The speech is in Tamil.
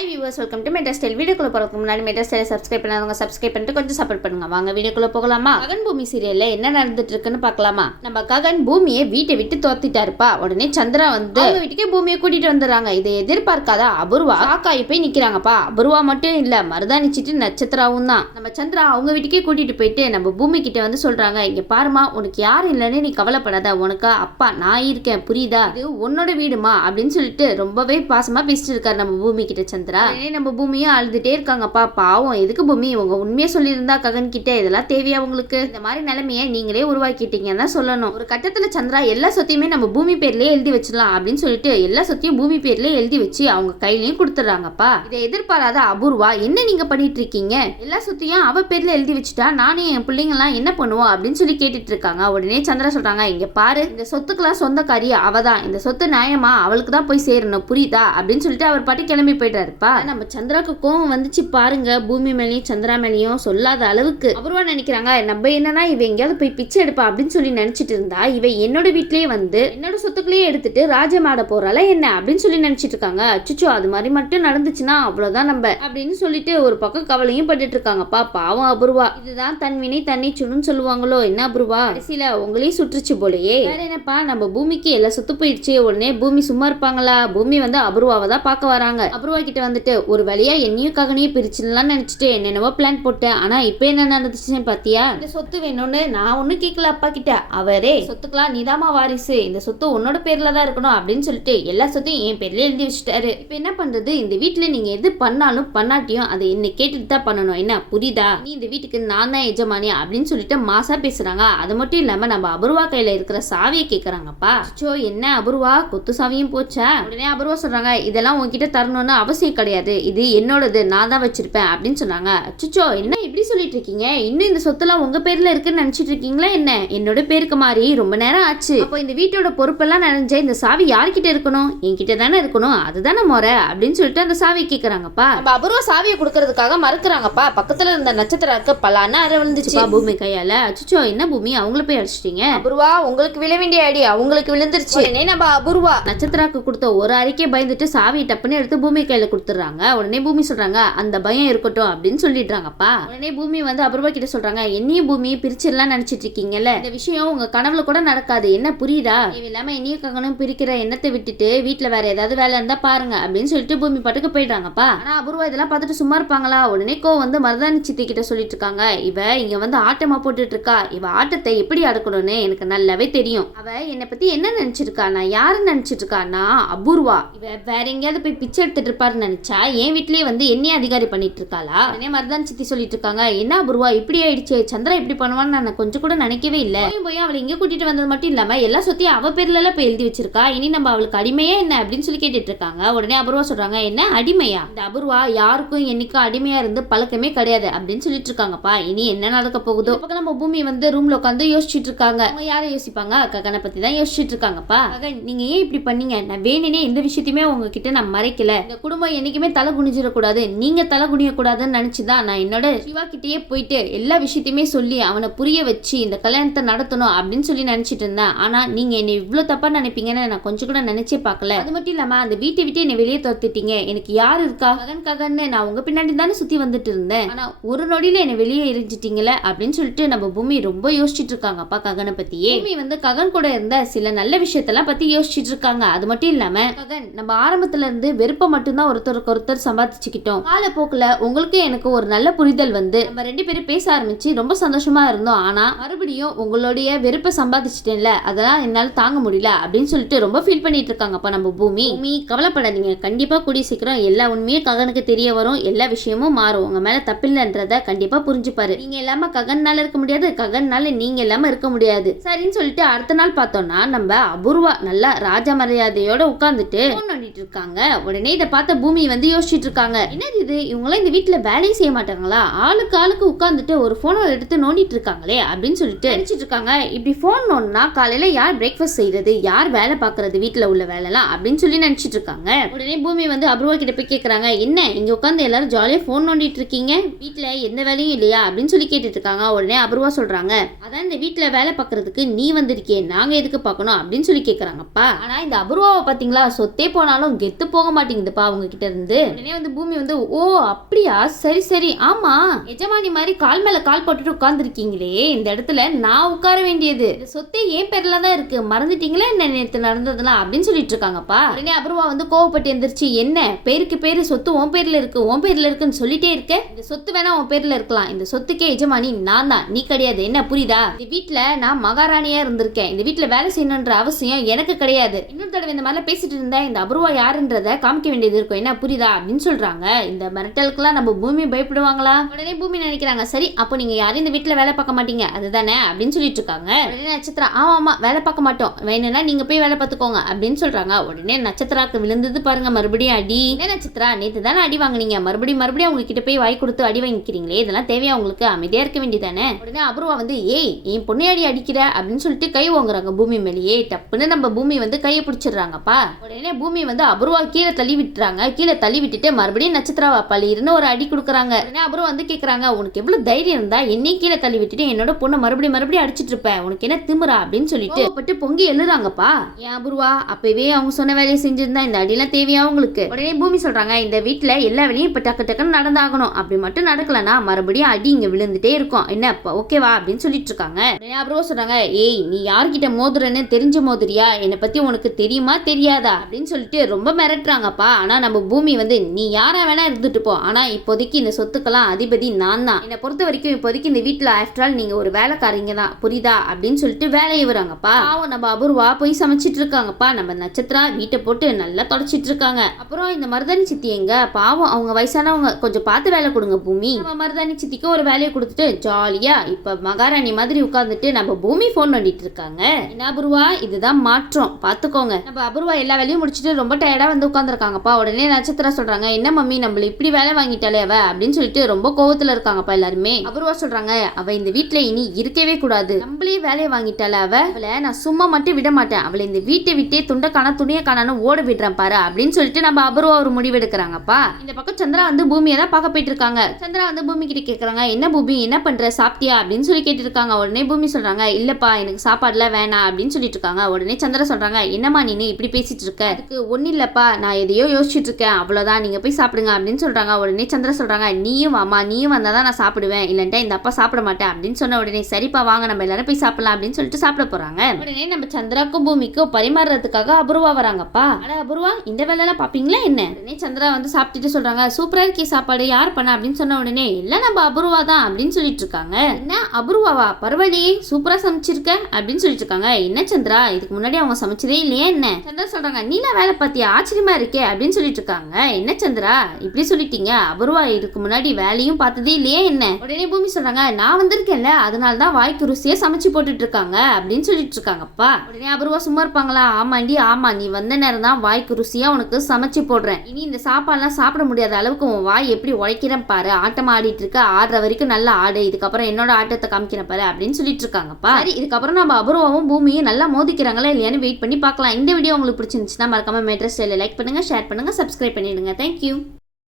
Hi viewers, welcome to metro style. வீடியோக்குள்ள போறதுக்கு முன்னாடி மெட்ரா ஸ்டைலை சப்ஸ்கிரைப் பண்ணாதவங்க சப்ஸ்கிரைப் பண்ணிட்டு கொஞ்சம் சப்போர்ட் பண்ணுங்க. வாங்க வீடியோக்குள்ள போகலாமா? ககன் பூமி சீரியல்ல என்ன நடந்துட்டு இருக்குன்னு பார்க்கலாமா? நம்ம ககன் பூமியை வீட்டை விட்டு தோத்திட்டாருப்பா. உடனே சந்திரா வந்து அவங்க வீட்டுக்கே பூமியை கூட்டிட்டு வந்துடுறாங்க. இதை எதிர்பார்க்காத அபூர்வா காக்காயி போய் நிக்கிறாங்கப்பா. அபூர்வா மட்டும் இல்ல, மருதாணி சிட்டு நட்சத்திராவும் தான். நம்ம சந்திரா அவங்க வீட்டுக்கே கூட்டிட்டு போயிட்டு நம்ம பூமி கிட்ட வந்து சொல்றாங்க, இங்க பாருமா, உனக்கு யாரும் இல்லைன்னு நீ கவலைப்படாத, உனக்கு அப்பா நான் இருக்கேன், புரியுதா? இது உன்னோட வீடுமா அப்படின்னு சொல்லிட்டு ரொம்பவே பாசமா பேசிட்டு இருக்காரு நம்ம பூமி கிட்ட சந்திரா. நம்ம பூமியும் அழுதுட்டே இருக்காங்கப்பா. பாவம், எதுக்கு பூமி, உங்க உண்மையை சொல்லியிருந்தா ககன் கிட்ட இதெல்லாம் தேவையா உங்களுக்கு? இந்த மாதிரி நிலைமையை நீங்களே உருவாக்கிட்டீங்கன்னு தான் சொல்லணும். ஒரு கட்டத்துல சந்திரா எல்லா சொத்தையுமே நம்ம பூமி பேர்லயே எழுதி வச்சிடலாம் அப்படின்னு சொல்லிட்டு எல்லா சொத்தையும் பூமி பேர்லயே எழுதி வச்சு அவங்க கையிலயும் கொடுத்துறாங்கப்பா. இதை எதிர்பாராத அபூர்வா, என்ன நீங்க பண்ணிட்டு இருக்கீங்க? எல்லா சொத்தையும் அவ பேர்ல எழுதி வச்சுட்டா நானும் என் பிள்ளைங்க எல்லாம் என்ன பண்ணுவோம் அப்படின்னு சொல்லி கேட்டுட்டு இருக்காங்க. உடனே சந்திரா சொல்றாங்க, இங்க பாரு, இந்த சொத்துக்கெல்லாம் சொந்தக்காரி அவதான், இந்த சொத்து நியாயமா அவளுக்கு தான் போய் சேரணும், புரியுதா அப்படின்னு சொல்லிட்டு அவர் பாட்டு கிளம்பி போயிட்டாருப்பா. நம்ம சந்திராக்கு கோவம் வந்துச்சு பாருங்க. பூமி மேலேயும் சந்திரா மேலேயும் சொல்லாத அளவுக்கு. அபூர்வா நினைக்கிறாங்க, நம்ம என்னன்னா இவ எங்கேயாவது போய் பிச்சை எடுப்பா அப்படின்னு சொல்லி நினைச்சிட்டு இருந்தா இவ என்னோட வீட்லயே வந்து என்னோட சொத்துக்களையே எடுத்துட்டு ராஜமாட போறாளா என்ன அப்படின்னு சொல்லி நினைச்சிட்டு இருக்காங்க. அச்சுச்சோ, அது மாதிரி மட்டும் நடந்துச்சுன்னா அவ்வளவுதான் நம்ம அப்படின்னு சொல்லிட்டு ஒரு பக்கம் கவலையும் பட்டுட்டு இருக்காங்கப்பா. பாவம் அபூர்வா, இதுதான் தன்வினை தண்ணி சுடுன்னு சொல்லுவாங்களோ என்ன அபூர்வா? கடைசியில உங்களையும் சுற்றுச்சு போலயே. வேற என்னப்பா, நம்ம பூமிக்கு எல்லாம் சொத்து போயிடுச்சு. உடனே பூமி சும்மா இருப்பாங்களா? பூமி வந்து அபூர்வாவை தான் பார்க்க வராங்க. அபூர்வா கிட்ட வந்துட்டு ஒரு வழியா என்னையும் ககனையும் பிரிச்சுலாம் நினைச்சிட்டு என்னென்னவோ பிளான் போட்டேன். ஆனா இப்ப என்ன நடந்துச்சுன்னு பாத்தியா? இந்த சொத்து வேணும்னு நான் ஒன்னும் கேட்கல அப்பா கிட்ட. அவரே சொத்துக்கெல்லாம் நீதாமா வாரிசு, இந்த சொத்து உன்னோட பேர்ல தான் இருக்கணும் அப்படின்னு சொல்லிட்டு எல்லா சொத்தையும் என் பேர்ல எழுதி வச்சுட்டாரு. இப்ப என்ன பண்றது? இந்த வீட்டுல நீங்க எது பண்ணாலும் பண்ணாட்டியும் அதை என்ன கேட்டுட்டு தான் பண்ணணும், என்ன புரியுதா? நீ இந்த வீட்டுக்கு நான் தான் எஜமானியா அப்படின்னு சொல்லிட்டு மாசா பேசுறாங்க. அது மட்டும் இல்லாம நம்ம அபூர்வா கையில இருக்கிற சாவியை கேக்குறாங்கப்பா. சோ என்ன அபூர்வா, கொத்து சாவியும் போச்சா? உடனே அபூர்வா சொல்றாங்க, இதெல்லாம் உங்ககிட்ட தரணும்னு அவசியம் கிடையாது, இது என்னோடது, நான் தான் வச்சிருப்பேன் அப்படின்னு சொன்னாங்க. அச்சுச்சோ, என்ன இப்படி சொல்லிட்டு இருக்கீங்க? இன்னும் இந்த சொத்தெல்லாம் உங்க பேர்ல இருக்குன்னு நினைச்சிட்டு இருக்கீங்களா என்ன? என்னோட பேருக்கு மாறி ரொம்ப நேரம் ஆச்சு. அப்போ இந்த வீட்டோட பொறுப்பெல்லாம் நிறைஞ்ச இந்த சாவி யார்கிட்ட இருக்கணும்? என்கிட்ட தானே இருக்கணும், அதுதானே முறை அப்படின்னு சொல்லிட்டு அந்த சாவி கேக்குறாங்கப்பா. நம்ம அபூர்வா சாவியை கொடுக்கறதுக்காக மறுக்கிறாங்கப்பா. பக்கத்துல இருந்த நட்சத்திரக்கு பலான அரை விழுந்துச்சு பூமி கையால. அச்சுச்சோ, என்ன பூமி, அவங்கள போய் அடிச்சிட்டீங்க? அபூர்வா, உங்களுக்கு விழ வேண்டிய அடி அவங்களுக்கு விழுந்துருச்சு. உடனே நம்ம அபூர்வா நட்சத்திராக்கு கொடுத்த ஒரு அறிக்கை பயந்துட்டு சாவி டப்புன்னு எடுத்து பூமி கையில கொடுத்துறாங்க. உடனே பூமி சொல்றாங்க, அந்த பயம் இருக்கட்டும் அப்படின்னு சொல்லிடுறாங்கப்பா. உடனே பூமி வந்து அபூர்வா கிட்ட சொல்றாங்க, என்னையும் பூமியை பிரிச்சிடலாம் நினைச்சிட்டு இருக்கீங்கல்ல, இந்த விஷயம் உங்க கனவுல கூட நடக்காது, என்ன புரியுதா? இல்லாம என்னையும் ககனும் பிரிக்கிற எண்ணத்தை விட்டுட்டு வீட்டுல வேற ஏதாவது வேலை இருந்தா பாருங்க அப்படின்னு சொல்லிட்டு பூமி பாட்டுக்கு போயிடுறாங்கப்பா. ஆனா அபூர்வா இதெல்லாம் பார்த்துட்டு சும்மா இருப்பாங்களா? உடனே வந்து மருதாணி சித்தி கிட்ட சொல்லிட்டு இருக்காங்க, இவ இங்க வந்து ஆட்டமா போட்டுட்டு இருக்கா, இவ ஆட்டத்தை எப்படி அடக்கணும்னு எனக்கு நல்லாவே தெரியும். அவ என்னை பத்தி என்ன நினைச்சிருக்கா, நான் யாருன்னு நினைச்சிட்டு இருக்கா? நான் அபூர்வா. இவ வேற எங்கேயாவது போய் பிச்சை எடுத்துட்டு இருப்பாருன்னு நினைச்சா என் வீட்லயே வந்து என்னைய அதிகாரி பண்ணிட்டு இருக்காளா? உடனே மருதாணி சித்தி சொல்லிட்டு இருக்காங்க, என்ன அபூர்வா இப்படி ஆயிடுச்சு, சந்திரா இப்படி பண்ணுவான்னு நான் கொஞ்சம் கூட நினைக்கவே இல்லை. போய் அவளை இங்க கூட்டிட்டு வந்தது மட்டும் இல்லாம எல்லா சொத்தையும் அவ பேர்ல எல்லாம் போய் எழுதி வச்சிருக்கா, இனி நம்ம அவளுக்கு அடிமையா என்ன அப்படின்னு சொல்லி கேட்டுட்டு இருக்காங்க. உடனே அபூர்வா சொல்றாங்க, என்ன அடிமையா? இந்த அபூர்வா யாருக்கும் என்னைக்கும் அடிமையா இருந்து பழக்கமே கிடையாது அப்படின்னு சொல்லிட்டு இருக்காங்கப்பா. இனி என்ன நடக்க போகுதோ? பக்கம் நம்ம பூமி வந்து ரூம்ல உட்காந்து யோசிச்சுட்டு இருக்காங்க. அவங்க யாரை யோசிப்பாங்க? ககனை பத்தி தான் யோசிச்சுட்டு இருக்காங்கப்பா. ககன், நீங்க ஏன் இப்படி பண்ணீங்க? நான் வேணுனே எந்த விஷயத்தையுமே உங்ககிட்ட நான் மறைக்கல. இந்த குடும்பம் என்னைக்குமே தலை குனிஞ்சிடக்கூடாது, நீங்க தலை குனிய கூடாதுன்னு நினைச்சுதான் நான் என்னோட சிவா கிட்டேயே போயிட்டு எல்லா விஷயத்தையுமே சொல்லி அவனை புரிய வச்சு இந்த கல்யாணத்தை நடத்தணும் அப்படின்னு சொல்லி நினைச்சிட்டு இருந்தேன். ஆனா நீங்க என்னை இவ்வளவு தப்பா நினைப்பீங்கன்னு நான் கொஞ்சம் கூட நினைச்சே பார்க்கல. அது மட்டும் இல்லாம அந்த வீட்டை விட்டு என்னை வெளியே துரத்திட்டீங்க. எனக்கு யாரு இருக்கா? ககன் ககன்னு நான் உங்க பின்னாடி தானே சுத்தி வந்துட்டு இருந்தேன். ஆனா ஒரு நொடியில என்னை வெளியே எரிஞ்சிட்டீங்களே அப்படின்னு சொல்லிட்டு நம்ம பூமி ரொம்ப யோசிச்சுட்டு இருக்காங்கப்பா ககனை பத்தியே. பூமி வந்து ககன் கூட இருந்த சில நல்ல விஷயத்தெல்லாம் பத்தி யோசிச்சுட்டு இருக்காங்க. அது மட்டும் இல்லாம ககன், நம்ம ஆரம்பத்துல இருந்து வெறுப்ப மட்டும்தான் ஒருத்தருக்கு ஒருத்தர் சம்பாதிச்சுக்கிட்டோம். காலப்போக்குல உங்களுக்கு எனக்கு ஒரு நல்ல புரிதல் வந்து நம்ம ரெண்டு பேரும் பேச ஆரம்பிச்சு ரொம்ப சந்தோஷமா இருந்தோம். ஆனா மறுபடியும் உங்களுடைய வெறுப்பை சம்பாதிச்சிட்டேன்ல, அதெல்லாம் என்னால தாங்க முடியல அப்படின்னு சொல்லிட்டு ரொம்ப ஃபீல் பண்ணிட்டு இருக்காங்கப்பா நம்ம பூமி. கவலைப்படாதீங்க, கண்டிப்பா கூடிய சீக்கிரம் எல்லா உண்மையும் ககனுக்கு தெரிய வரும், எல்லா விஷயமும் மாறும், உங்க மேல தப்பில்லைன்றத கண்டிப்பா புரிஞ்சுப்பாரு. நீங்க இல்லாம ககன்னால இருக்க முடியாது, ககன்னால நீங்க இல்லாம இருக்க முடியாது சரின்னு சொல்லிட்டு அடுத்த நாள் பார்த்தோம்னா நம்ம அபூர்வா நல்லா ராஜா மரியாதையோட உட்கார்ந்துட்டு நோண்டிட்டு இருக்காங்க. உடனே இதை பார்த்த பூமி வந்து யோசிச்சுட்டு இருக்காங்க, என்னது இது, இவங்களாம் இந்த வீட்டுல வேலையும் செய்ய மாட்டாங்களா? ஆளுக்கு ஆளுக்கு உட்கார்ந்துட்டு ஒரு போனை எடுத்து நோண்டிட்டு இருக்காங்களே அப்படின்னு சொல்லிட்டு நினைச்சிட்டு இருக்காங்க. இப்படி போன் நோண்டனா காலையில யார் பிரேக்ஃபாஸ்ட் செய்யறது, யார் வேலை பாக்குறது வீட்டுல உள்ள வேலைலாம் அப்படின்னு சொல்லி நினைச்சிட்டு இருக்காங்க. உடனே பூமி வந்து அபூர்வா கிட்ட போய் கேக்குறாங்க, என்ன இங்க உட்காந்து எல்லாரும் ஜாலியா போன் நோண்டிட்டு இருக்கீங்க, வீட்டுல எந்த வேலையும் இல்லையா அப்படின்னு சொல்லி கேட்டுட்டு இருக்காங்க. உடனே அபூர்வா சொல்றாங்க, அதான் இந்த வீட்டுல வேலை பாக்குறதுக்கு நீ வந்திருக்கே, நாங்க எதுக்கு பார்க்கணும் அப்படின்னு சொல்லி கேக்குறாங்கப்பா. ஆனா இந்த அபூர்வாவை பாத்தீங்களா, சொத்தே போனாலும் கெத்து போக மாட்டேங்குதுப்பா அவங்க கிட்ட இருந்து. உடனே வந்து பூமி வந்து ஓ அப்படியா சரி சரி ஆமா எஜமானி மாதிரி கால் மேல கால் போட்டுட்டு உட்கார்ந்துருக்கீங்களே, இந்த இடத்துல நான் உட்கார வேண்டியது இந்த சொத்தே ஏன் பேர்ல தான் இருக்கு, மறந்துட்டீங்களா என்ன நேற்று நடந்ததுலாம் அப்படின்னு சொல்லிட்டு இருக்காங்கப்பா. உடனே அபூர்வா வந்து கோவப்பட்டு எந்திரிச்சு, என்ன பேருக்கு பேரு சொத்து உன் பேர்ல இருக்கு உன் பேர்ல இருக்குன்னு சொல்லிட்டே இருக்க, இந்த சொத்து வேணா உன் பேர்ல இருக்கலாம், இந்த சொத்துக்கே எஜமானி நான் தான் நீ கிடையாது, என்ன புரியுதா? இந்த வீட்டுல நான் மகாராணியா இருந்திருக்கேன், இந்த வீட்டுல வேலை செய்யணும்ன்ற அவசியம் எனக்கு கிடையாது, இன்னொரு தடவை இந்த மாதிரிலாம் பேசிட்டு இருந்தா இந்த அபூர்வா யாருன்றத காமிக்க வேண்டியது இருக்கும், என்ன புரியுதா அப்படின்னு சொல்றாங்க. இந்த மிரட்டலுக்குலாம் நம்ம பூமி பயப்படுவாங்களா? உடனே பூமி நினைக்கிறாங்க, சரி அப்போ நீங்க யாரும் இந்த வீட்டுல வேலை பார்க்க மாட்டீங்க அதுதானே அப்படின்னு சொல்லிட்டு இருக்காங்க. உடனே நட்சத்திரா ஆமா ஆமா வேலை பார்க்க மாட்டோம், வேணும்னா நீங்க போய் வேலை பார்த்துக்கோங்க அப்படின்னு சொல்றாங்க. உடனே நட்சத்திராக்கு விழுந்தது பாருங்க மறுபடியும் அடி. என்ன நட்சத்திரா நேத்து தானே அடி வாங்குனீங்க, மறுபடியும் அவங்க கிட்ட போய் வாய் கொடுத்து அடி வாங்கிக்கிறீங்களே, இதெல்லாம் தேவையா உங்களுக்கு, அமைதியா இருக்க வேண்டியதானே. உடனே அபூர்வா வந்து ஏய் என் பொண்ணையாடி அடிக்கிற அப்படின்னு சொல்லிட்டு கை வாங்குறாங்க பூமி மேலேயே. டப்புன்னு நம்ம பூமி வந்து கையை பிடிச்சிடுறாங்கப்பா. உடனே பூமி வந்து அபூர்வா கீழே தள்ளி விட்டுறாங்க. கீழே தள்ளி விட்டுட்டு மறுபடியும் நட்சத்திராவா பள்ளின்னு ஒரு அடி கொடுக்குறாங்க. உடனே அபூர்வா வந்து கேட்கறாங்க, உனக்கு எவ்வளவு தைரியம் இருந்தா என்னையும் கீழே தள்ளி விட்டுட்டு என்னோட பொண்ணை மறுபடியும் அடிச்சிட்டு இருப்பேன், உனக்கு என்ன திமிரா அப்படின்னு சொல்லிட்டு பட்டு பொங்கி எழுறாங்கப்பா. ஏன் அபூர்வா அப்பவே அவங்க சொன்ன வேலையை செஞ்சிருந்தா இந்த அடியெல்லாம் தேவையா உங்களுக்கு? உடனே பூமி சொல்றாங்க, இந்த வீட்டுல எல்லா வேலையும் இப்ப டக்கு டக்குன்னு நடந்தாகணும், அப்படி மட்டும் நடக்கலன்னா மறுபடியும் அடி இங்க விழுந்துட்டே இருக்கும், என்ன ஓகேவா அப்படின்னு சொல்லிட்டு இருக்காங்க. உடனே அபூர்வா சொல்றாங்க, ஏய் நீ யார்கிட்ட மோதுறன்னு தெரிஞ்ச மோதுறியா, என்னை பத்தி உனக்கு தெரியுமா தெரியாதா அப்படின்னு சொல்லிட்டு ரொம்ப மிரட்டுறாங்கப்பா. ஆனா நம்ம பூமி வந்து நீ யாரா வேணா இருந்துட்டு போ, ஆனா இப்போதைக்கு இந்த சொத்துக்கெல்லாம் அதிபதி நான் தான், என்னை பொறுத்த வரைக்கும் இப்போதைக்கு இந்த வீட்டுல ஆஃப்டர் ஆல் நீங்க ஒரு வேலைக்காரங்க தான் புரியுதா அப்படின்னு சொல்லிட்டு வேலையை வராங்கப்பா. பாவம் நம்ம அபூர்வா போய் சமைச்சிட்டு இருக்காங்கப்பா. நம்ம நட்சத்திரா வீட்டை போட்டு நல்லா தொடச்சிட்டு இருக்காங்க. அப்புறம் இந்த மருதாணி சித்தி எங்க பாவம் அவங்க வயசானவங்க, கொஞ்சம் பார்த்து வேலை கொடுங்க பூமி. நம்ம மருதாணி சித்திக்கு ஒரு வேலையை கொடுத்துட்டு ஜாலியா இப்ப மகாராணி மாதிரி உட்கார்ந்துட்டு நம்ம பூமி போன் பண்ணிட்டு இருக்காங்க. என்ன அபூர்வா இதுதான் மாற்றம் பாத்துக்கோங்க. நம்ம அபூர்வா எல்லா வேலையும் முடிச்சுட்டு ரொம்ப டயர்டா வந்து உட்கார்ந்துருக்காங்கப்பா. உடனே நட்சத்திரா சொல்றாங்க, என்ன மம்மி நம்மள இப்படி வேலை வாங்கிட்டாலே அவ அப்படின்னு சொல்லிட்டு ரொம்ப கோவத்துல இருக்காங்கப்பா எல்லாருமே. அபூர்வா சொல்றாங்க, அவ இந்த வீட்டுல இனி இருக்கவே கூடாது, நம்மளே வேலையை வாங்கிட்டால அவளை நான் சும்மா மட்டும் விட மாட்டேன், அவளை இந்த வீட்டை விட்டே துண்டக்கான துணியை காணான்னு ஓட விடுறேன் பாரு அப்படின்னு சொல்லிட்டு நம்ம அபூர்வா ஒரு முடிவு எடுக்கிறாங்கப்பா. இந்த பக்கம் சந்திரா வந்து பூமியை தான் பார்க்க போயிட்டு இருக்காங்க. சந்திரா வந்து பூமி கிட்ட கேட்கறாங்க, என்ன பூமி என்ன பண்ற சாப்பிட்டியா அப்படின்னு சொல்லி கேட்டு இருக்காங்க. உடனே பூமி சொல்றாங்க, இல்லப்பா எனக்கு சாப்பாடுல வேணாம் அப்படின்னு சொல்லிட்டு இருக்காங்க. உடனே சந்திரா சொல்றாங்க, என்னம்மா நீ இப்படி பேசிட்டு இருக்க, அதுக்கு ஒன்னும் இல்லப்பா நான் எதையோ யோசிச்சுட்டு இருக்கேன் அவ்வளவுதான், நீங்க போய் சாப்பிடுங்க அப்படின்னு சொல்றாங்க. உடனே சந்திரா சொல்றாங்க, நீயும் வாமா நீயும் வந்தாதான் நான் சாப்பிடுவேன், இல்லன்ட்டா இந்த அப்பா சாப்பிட மாட்டேன் அப்படின்னு சொன்ன உடனே சரிப்பா வாங்க நம்ம எல்லாரும் போய் சாப்பிடலாம் அப்படின்னு சொல்லிட்டு சாப்பிட போறாங்க. உடனே நம்ம சந்திராக்கும் பூமிக்கும் பரிமாறுறதுக்காக அபூர்வா வராங்கப்பா. அட அபூர்வா இந்த வேலை எல்லாம் பாப்பீங்களா என்ன? உடனே சந்திரா வந்து சாப்பிட்டுட்டு சொல்றாங்க, சூப்பரா இருக்கே சாப்பாடு யார் பண்ணா அப்படின்னு சொன்ன உடனே எல்லாம் நம்ம அபூர்வா தான் அப்படின்னு சொல்லிட்டு இருக்காங்க. என்ன அபூர்வாவா பரவாயில்லையே சூப்பரா சமைச்சிருக்க அப்படின்னு சொல்லிட்டு இருக்காங்க. என்ன சந்திரா இதுக்கு முன்னாடி அவங்க சமைச்சதே இல்லையா என்ன? சந்திரா சொல்றாங்க, நீலாம் வேலை பார்த்தியா ஆச்சரியமா இருக்கே அப்படின்னு சொல்லிட்டு இருக்காங்க. என்ன சந்திரா இப்படி சொல்லிட்டீங்க, அபூர்வா இதுக்கு முன்னாடி வேலையும் பார்த்ததே இல்லையா என்ன? உடனே பூமி சொல்றாங்க, நான் வந்திருக்கேன்ல அதனாலதான் வாய்க்கு ருசியா சமைச்சு போட்டுட்டு இருக்காங்க அப்படின்னு சொல்லிட்டு இருக்காங்கப்பா. உடனே அபூர்வா சும்மா இருப்பாங்களா, ஆமாண்டி ஆமா நீ வந்த நேரம் தான் வாய்க்கு ருசியா உனக்கு சமைச்சு போடுறேன், இனி இந்த சாப்பாடுலாம் சாப்பிட முடியாத அளவுக்கு உன் வாய் எப்படி உழைக்கிறேன் பாரு, ஆட்டம் ஆடிட்டு இருக்க ஆடுற வரைக்கும் நல்லா ஆடு, இதுக்கப்புறம் என்னோட ஆட்டத்தை காமிக்கிறேன் பாரு அப்படின்னு சொல்லிட்டு இருக்காங்கப்பா. சரி இதுக்கப்புறம் நம்ம அபூர்வாவும் பூமியும் நல்லா மோதிக்கிறாங்களா இல்லையான்னு வெயிட் பண்ணி பார்க்கலாம். இந்த வீடியோ உங்களுக்கு பிடிச்சிருந்துச்சுன்னா மறக்காம மேட்ரஸ் லைக் பண்ணுங்க, ஷேர் பண்ணுங்க, சப்ஸ்கிரைப் பண்ணிடுங்க. தேங்க்யூ.